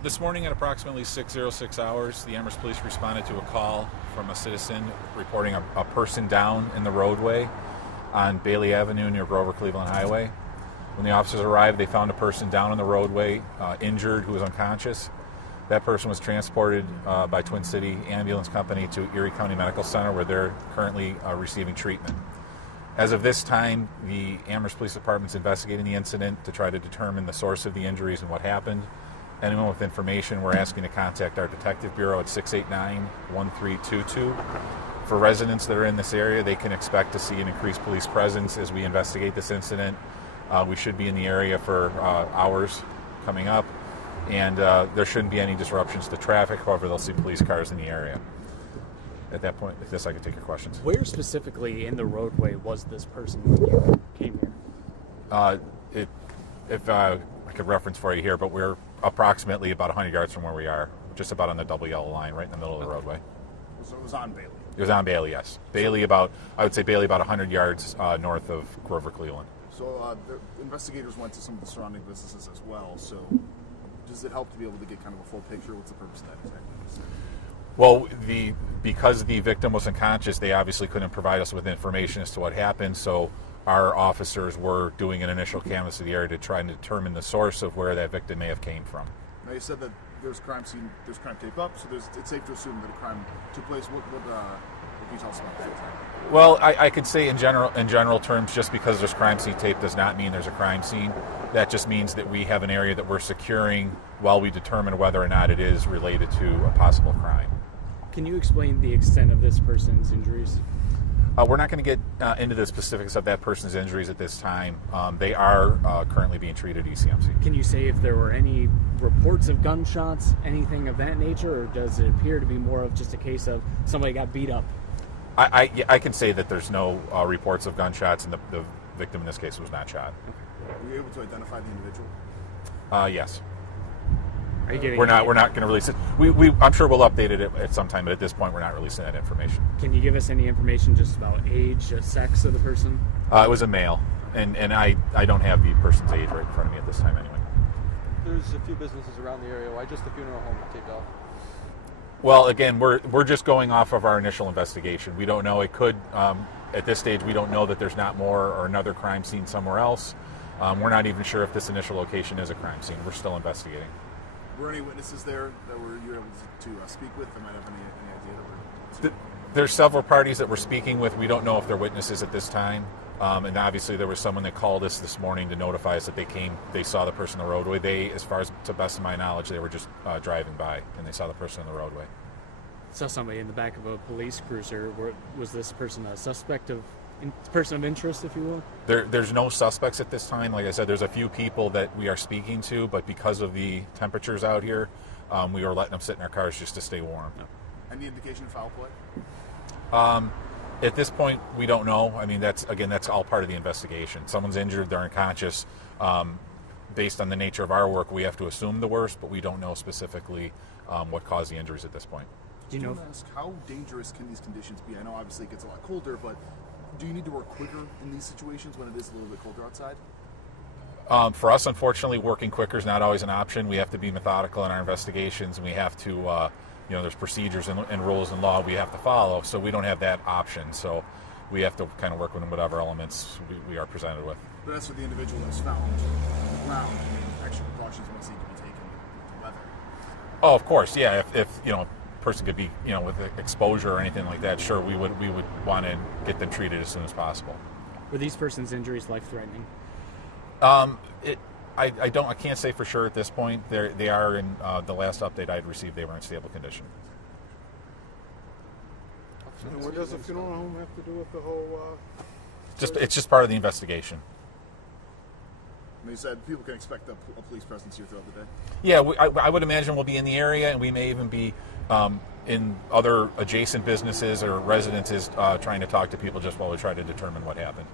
This morning at approximately 6:06 hours, the Amherst Police responded to a call from a citizen reporting a person down in the roadway on Bailey Avenue near Grover Cleveland Highway. When the officers arrived, they found a person down in the roadway, injured, who was unconscious. That person was transported by Twin City Ambulance Company to Erie County Medical Center, where they're currently receiving treatment. As of this time, the Amherst Police Department is investigating the incident to try to determine the source of the injuries and what happened. Anyone with information, we're asking to contact our Detective Bureau at 689-1322. For residents that are in this area, they can expect to see an increased police presence as we investigate this incident. We should be in the area for hours coming up, and there shouldn't be any disruptions to traffic. However, they'll see police cars in the area. At that point, if this, I can take your questions. Where specifically in the roadway was this person when you came here? If I could reference for you here, but we're approximately about 100 yards from where we are, just about on the double yellow line, right in the middle of the roadway. So it was on Bailey? It was on Bailey, yes. Bailey about 100 yards north of Grover, Cleveland. So the investigators went to some of the surrounding businesses as well, so does it help to be able to get kind of a full picture? What's the purpose of that exactly? Well, because the victim was unconscious, they obviously couldn't provide us with information as to what happened, so our officers were doing an initial canvass of the area to try and determine the source of where that victim may have came from. Now you said that there's crime tape up, so it's safe to assume that a crime took place. What can you tell us about that? Well, I could say in general terms, just because there's crime scene tape does not mean there's a crime scene. That just means that we have an area that we're securing while we determine whether or not it is related to a possible crime. Can you explain the extent of this person's injuries? We're not going to get into the specifics of that person's injuries at this time. They are currently being treated at ECMC. Can you say if there were any reports of gunshots, anything of that nature, or does it appear to be more of just a case of somebody got beat up? I can say that there's no reports of gunshots, and the victim in this case was not shot. Were you able to identify the individual? Yes. Are you getting we're not going to release it. I'm sure we'll update it at some time, but at this point, we're not releasing that information. Can you give us any information just about age, sex of the person? It was a male, and I don't have the person's age right in front of me at this time anyway. There's a few businesses around the area. Why just the funeral home taped off? Well, again, we're just going off of our initial investigation. We don't know. It could, at this stage, we don't know that there's not more or another crime scene somewhere else. We're not even sure if this initial location is a crime scene. We're still investigating. Were any witnesses there that you were able to speak with that might have any idea? There's several parties that we're speaking with. We don't know if they're witnesses at this time. And obviously there was someone that called us this morning to notify us that they saw the person on the roadway. They, as far as to the best of my knowledge, they were just driving by and they saw the person on the roadway. Saw somebody in the back of a police cruiser. Was this person a suspect person of interest, if you will? There's no suspects at this time. Like I said, there's a few people that we are speaking to, but because of the temperatures out here, we are letting them sit in our cars just to stay warm. No. Any indication of foul play? At this point, we don't know. I mean, that's all part of the investigation. Someone's injured, they're unconscious. Based on the nature of our work, we have to assume the worst, but we don't know specifically what caused the injuries at this point. Do you ask how dangerous can these conditions be? I know obviously it gets a lot colder, but do you need to work quicker in these situations when it is a little bit colder outside? For us, unfortunately, working quicker is not always an option. We have to be methodical in our investigations, and we have to, there's procedures and rules and law we have to follow, so we don't have that option. So we have to kind of work within whatever elements we are presented with. But as for the individual that's found on the ground, extra precautions must need to be taken with the weather. Oh, of course, yeah. If person could be, with exposure or anything like that, sure, we would want to get them treated as soon as possible. Were these person's injuries life-threatening? I can't say for sure at this point. They are in the last update I'd received. They were in stable condition. And what does the funeral home have to do with the whole? It's just part of the investigation. And you said people can expect a police presence here throughout the day? Yeah, I would imagine we'll be in the area, and we may even be in other adjacent businesses or residences trying to talk to people just while we try to determine what happened.